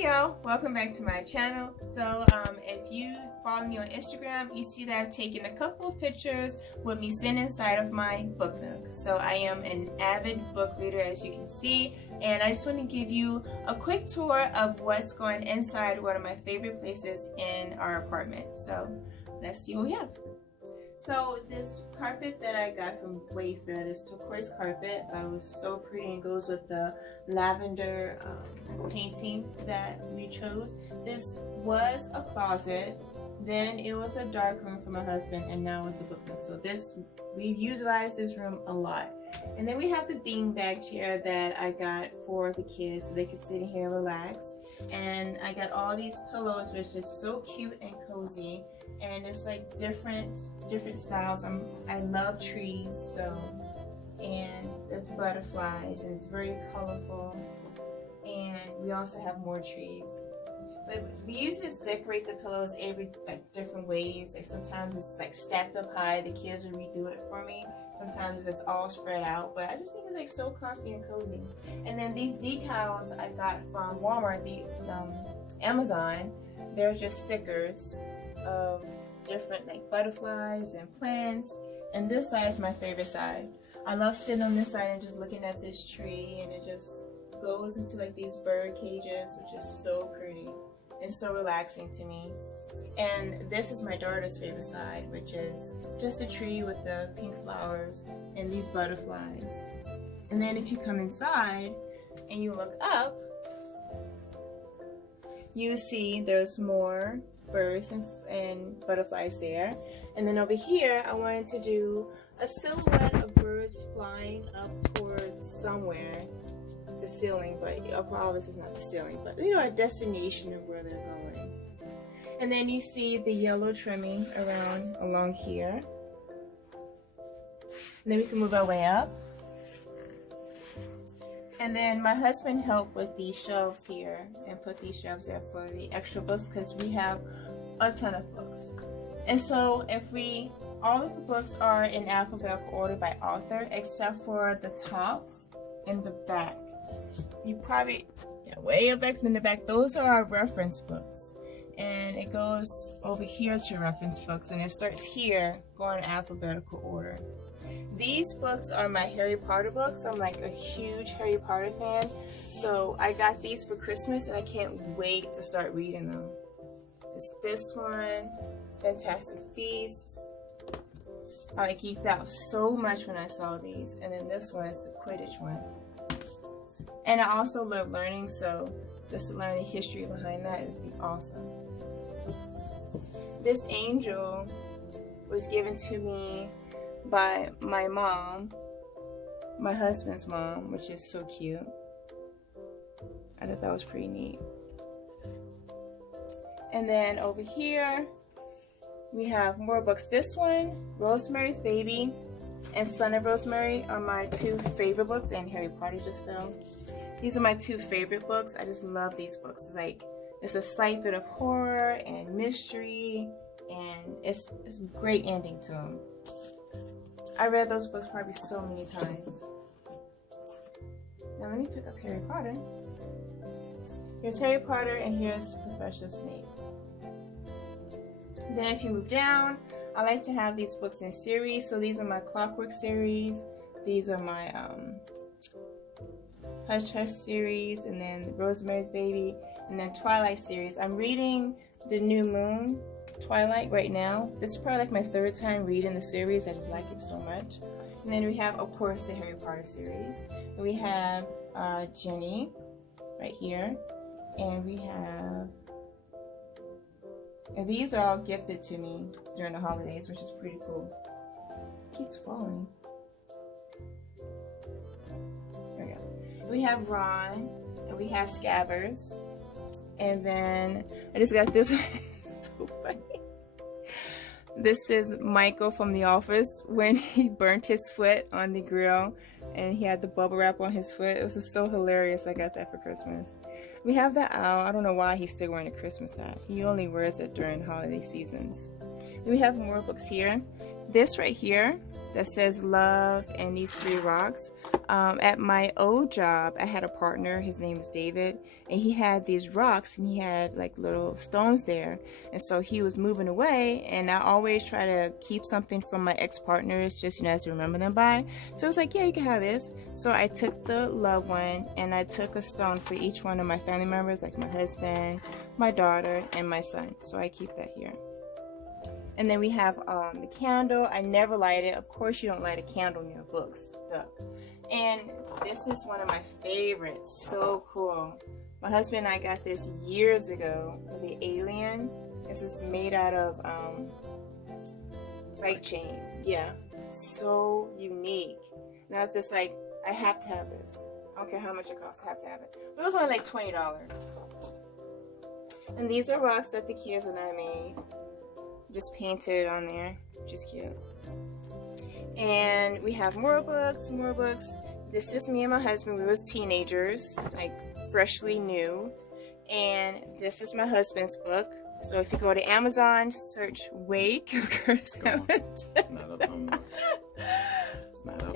Hey y'all, welcome back to my channel. So if you follow me on Instagram, you see that I've taken a couple of pictures with me sitting inside of my book nook. So I am an avid book reader, as you can see, and I just want to give you a quick tour of what's going inside one of my favorite places in our apartment. So let's see what we have. So this carpet that I got from Wayfair, this turquoise carpet, was so pretty and goes with the lavender painting that we chose. This was a closet, then it was a dark room for my husband, and now it's a book room. So we've utilized this room a lot. And then we have the beanbag chair that I got for the kids so they can sit in here and relax. And I got all these pillows, which is so cute and cozy. And it's like different styles. I love trees, and there's butterflies, and it's very colorful. And we also have more trees. But we usually just decorate the pillows different ways. Like sometimes it's like stacked up high. The kids will redo it for me. Sometimes it's just all spread out. But I just think it's like so comfy and cozy. And then these decals I got from Walmart, Amazon. They're just stickers of different like butterflies and plants, and this side is my favorite side. I love sitting on this side and just looking at this tree, and it just goes into like these bird cages, which is so pretty and so relaxing to me. And this is my daughter's favorite side, which is just a tree with the pink flowers and these butterflies. And then if you come inside and you look up, you see there's more birds and butterflies there. And then over here I wanted to do a silhouette of birds flying up towards somewhere, the ceiling, but obviously it's not the ceiling, but you know, a destination of where they're going. And then you see the yellow trimming along here. And then we can move our way up. And then my husband helped with these shelves here and put these shelves there for the extra books, because we have a ton of books. And so all of the books are in alphabetical order by author, except for the top and the back. You probably, way up back in the back, those are our reference books. And it goes over here to reference books, and it starts here going in alphabetical order. These books are my Harry Potter books. I'm like a huge Harry Potter fan. So I got these for Christmas and I can't wait to start reading them. It's this one, Fantastic Beasts. I geeked out so much when I saw these. And then this one is the Quidditch one. And I also love learning, so just to learn the history behind that would be awesome. This angel was given to me by my mom, my husband's mom, which is so cute. I thought that was pretty neat. And then over here we have more books. This one, Rosemary's Baby and Son of Rosemary, are my two favorite books, and Harry Potter just fell. These are my two favorite books. I just love these books. It's a slight bit of horror and mystery, and it's a great ending to them. I read those books probably so many times. Now let me pick up Harry Potter. Here's Harry Potter and here's Professor Snape. Then if you move down, I like to have these books in series. So these are my Clockwork series. These are my Hush Hush series, and then Rosemary's Baby, and then Twilight series. I'm reading the New Moon Twilight right now. This is probably like my third time reading the series. I just like it so much. And then we have, of course, the Harry Potter series. And we have Jenny right here. And we have, and these are all gifted to me during the holidays, which is pretty cool. It keeps falling. There we go. And we have Ron, and we have Scabbers. And then I just got this one. So funny. This is Michael from The Office when he burnt his foot on the grill and he had the bubble wrap on his foot. It was just so hilarious. I got that for Christmas. We have the owl. I don't know why he's still wearing a Christmas hat. He only wears it during holiday seasons. We have more books here. This right here that says love and these 3 rocks. At my old job, I had a partner, his name is David, and he had these rocks and he had like little stones there, and so he was moving away, and I always try to keep something from my ex-partners, just, you know, as to remember them by. So I was like, yeah, you can have this. So I took the love one and I took a stone for each one of my family members, like my husband, my daughter, and my son. So I keep that here. And then we have the candle. I never light it. Of course you don't light a candle near books. Duh. And this is one of my favorites. So cool. My husband and I got this years ago. The alien. This is made out of bike chain. Yeah. So unique. Now it's just like, I have to have this. I don't care how much it costs. I have to have it. But it was only like $20. And these are rocks that the kids and I made. Just painted on there, which is cute. And we have more books, more books. This is me and my husband. We was teenagers, like freshly new. And this is my husband's book. So if you go to Amazon, search Wake.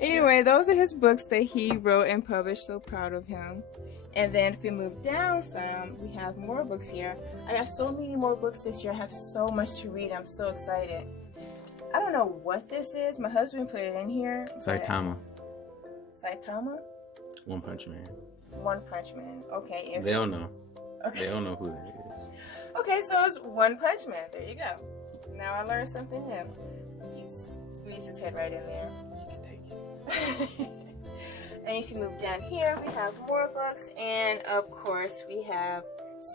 Anyway, those are his books that he wrote and published. So proud of him. And then if we move down some, we have more books here. I got so many more books this year. I have so much to read. I'm so excited. I don't know what this is. My husband put it in here. Saitama. Saitama? One Punch Man. One Punch Man. Okay. They don't know. Okay. They don't know who that is. Okay, so it's One Punch Man. There you go. Now I learned something new. You squeeze his head right in there. You can take it. And if you move down here, we have more books, and of course we have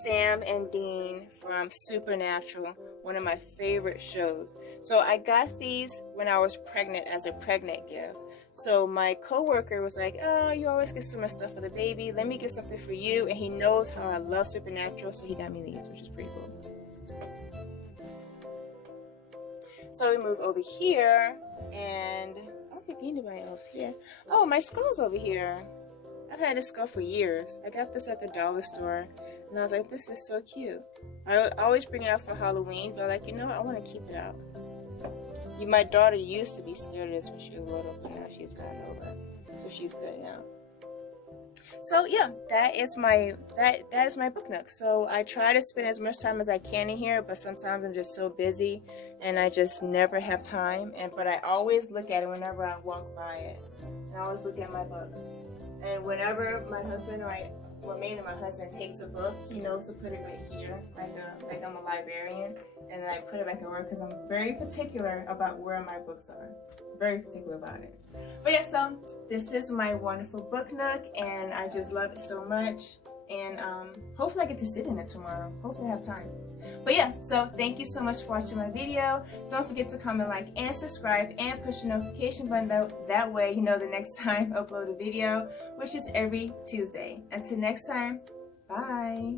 Sam and Dean from Supernatural, one of my favorite shows. So I got these when I was pregnant as a pregnant gift. So my coworker was like, oh, you always get so much stuff for the baby. Let me get something for you. And he knows how I love Supernatural, so he got me these, which is pretty cool. So we move over here, and I don't think anybody else here. Oh, my skull's over here. I've had this skull for years. I got this at the dollar store, and I was like, this is so cute. I always bring it out for Halloween, but like, you know what? I want to keep it out. My daughter used to be scared of this when she was little, but now she's gotten over it. So she's good now. So yeah, that is my book nook. So I try to spend as much time as I can in here, but sometimes I'm just so busy and I just never have time. But I always look at it whenever I walk by it. And I always look at my books. And whenever my husband mainly my husband takes a book, he knows to put it right here, like I'm a librarian, and then I put it back over because I'm very particular about where my books are. Very particular about it. But yeah, so this is my wonderful book nook, and I just love it so much. And hopefully I get to sit in it tomorrow. Hopefully I have time. But yeah, so thank you so much for watching my video. Don't forget to comment, like, and subscribe, and push the notification button. That way you know the next time I upload a video, which is every Tuesday. Until next time, bye.